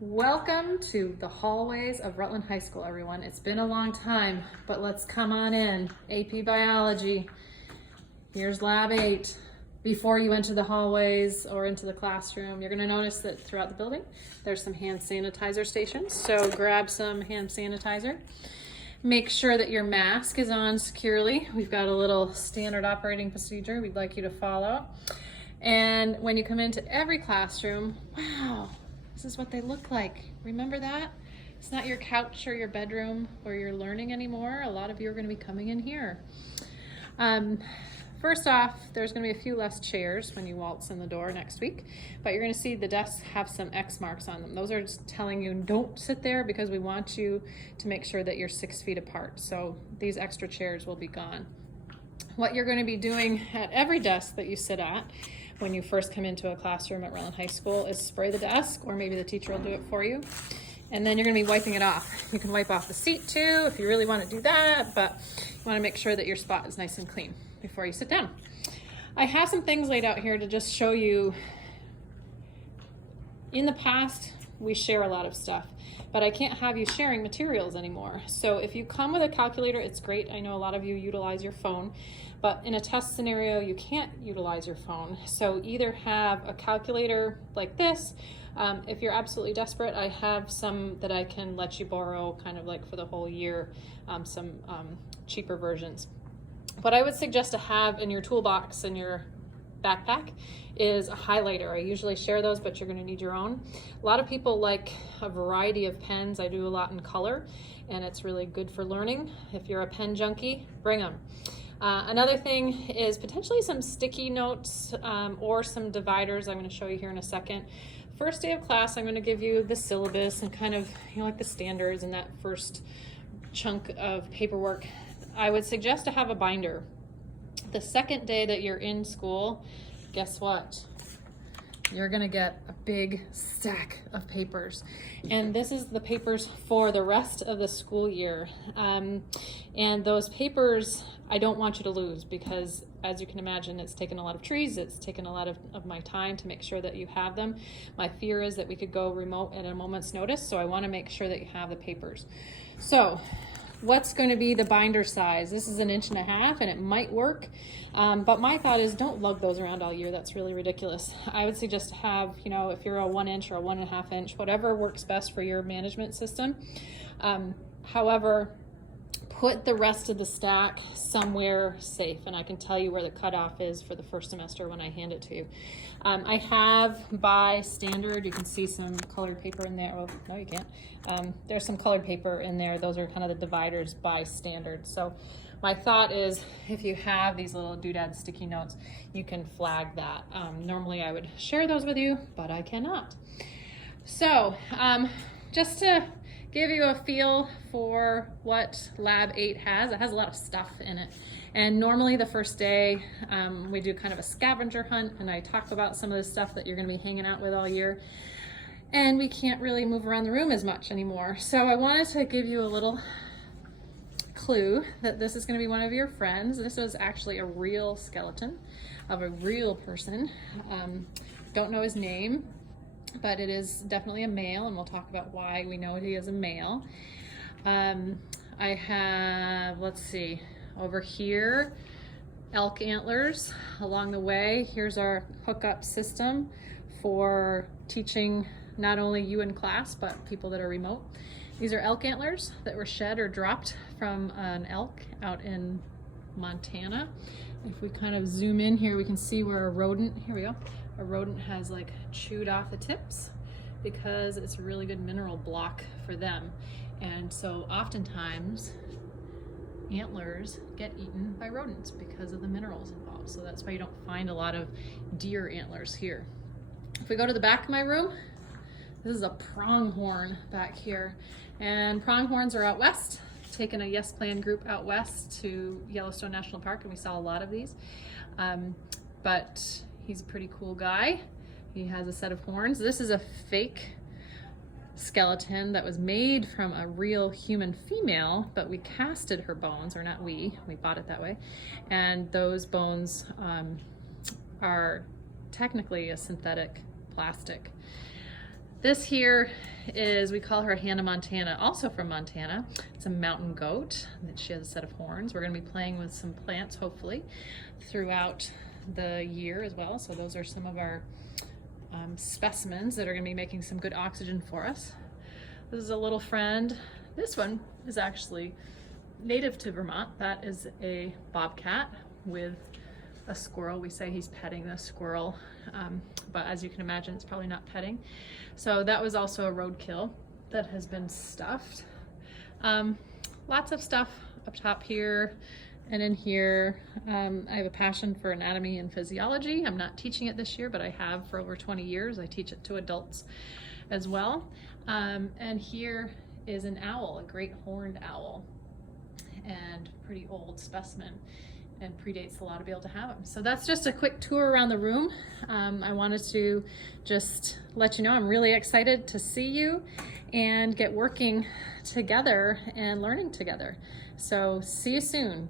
Welcome to the hallways of Rutland High School, everyone. It's been a long time, but let's come on in. AP Biology. Here's Lab 8. Before you enter the hallways or into the classroom, you're going to notice that throughout the building, there's some hand sanitizer stations. So grab some hand sanitizer. Make sure that your mask is on securely. We've got a little standard operating procedure we'd like you to follow. And when you come into every classroom, wow, this is what they look like. Remember that? It's not your couch or your bedroom where you're learning anymore. A lot of you are going to be coming in here. First off, there's going to be a few less chairs when you waltz in the door next week, but you're going to see the desks have some X marks on them. Those are just telling you don't sit there because we want you to make sure that you're 6 feet apart. So these extra chairs will be gone. What you're going to be doing at every desk that you sit at when you first come into a classroom at Rutland High School is spray the desk, or maybe the teacher will do it for you. And then you're going to be wiping it off. You can wipe off the seat too if you really want to do that, but you want to make sure that your spot is nice and clean before you sit down. I have some things laid out here to just show you. In the past, we share a lot of stuff, but I can't have you sharing materials anymore. So if you come with a calculator, it's great. I know a lot of you utilize your phone, but in a test scenario, you can't utilize your phone. So either have a calculator like this. If you're absolutely desperate, I have some that I can let you borrow kind of like for the whole year, some cheaper versions. What I would suggest to have in your toolbox in your backpack is a highlighter. I usually share those, but you're going to need your own. A lot of people like a variety of pens. I do a lot in color, and it's really good for learning. If you're a pen junkie, bring them. Another thing is potentially some sticky notes or some dividers. I'm going to show you here in a second. First day of class, I'm going to give you the syllabus and kind of, like the standards and that first chunk of paperwork. I would suggest to have a binder. The second day that you're in school, guess what? You're gonna get a big stack of papers. And this is the papers for the rest of the school year. And those papers, I don't want you to lose because as you can imagine, it's taken a lot of trees. It's taken a lot of my time to make sure that you have them. My fear is that we could go remote at a moment's notice. So I wanna make sure that you have the papers. So what's going to be the binder size? This is 1.5 inches and it might work, but my thought is don't lug those around all year. That's really ridiculous. I would suggest to have, if you're a 1 inch or a 1.5 inch, whatever works best for your management system. However, put the rest of the stack somewhere safe, and I can tell you where the cutoff is for the first semester when I hand it to you. I have by standard, you can see some colored paper in there. Oh, no, you can't. There's some colored paper in there. Those are kind of the dividers by standard. So my thought is if you have these little doodad sticky notes, you can flag that. Normally I would share those with you, but I cannot. So just to give you a feel for what Lab 8 has. It has a lot of stuff in it. And normally the first day, we do kind of a scavenger hunt, and I talk about some of the stuff that you're gonna be hanging out with all year. And we can't really move around the room as much anymore. So I wanted to give you a little clue that this is gonna be one of your friends. This was actually a real skeleton of a real person. Don't know his name, but it is definitely a male, and we'll talk about why we know he is a male. I have, let's see, over here, elk antlers along the way. Here's our hookup system for teaching not only you in class, but people that are remote. These are elk antlers that were shed or dropped from an elk out in Montana. If we kind of zoom in here, we can see where a rodent, here we go, a rodent has like chewed off the tips because it's a really good mineral block for them. And so oftentimes antlers get eaten by rodents because of the minerals involved. So that's why you don't find a lot of deer antlers here. If we go to the back of my room, this is a pronghorn back here. And pronghorns are out west. Taken a Yes Plan group out west to Yellowstone National Park, and we saw a lot of these. But he's a pretty cool guy. He has a set of horns. This is a fake skeleton that was made from a real human female, but we casted her bones, or not we bought it that way. And those bones are technically a synthetic plastic. This here is, we call her Hannah Montana, also from Montana. It's a mountain goat. She has a set of horns. We're going to be playing with some plants, hopefully, throughout the year as well. So those are some of our specimens that are going to be making some good oxygen for us. This is a little friend. This one is actually native to Vermont. That is a bobcat with a squirrel. We say he's petting the squirrel, but as you can imagine, it's probably not petting. So that was also a roadkill that has been stuffed. Lots of stuff up top here and in here. I have a passion for anatomy and physiology. I'm not teaching it this year, but I have for over 20 years. I teach it to adults as well. And here is an owl, a great horned owl, and pretty old specimen, and predates the law to be able to have them. So that's just a quick tour around the room. I wanted to just let you know I'm really excited to see you and get working together and learning together. So see you soon.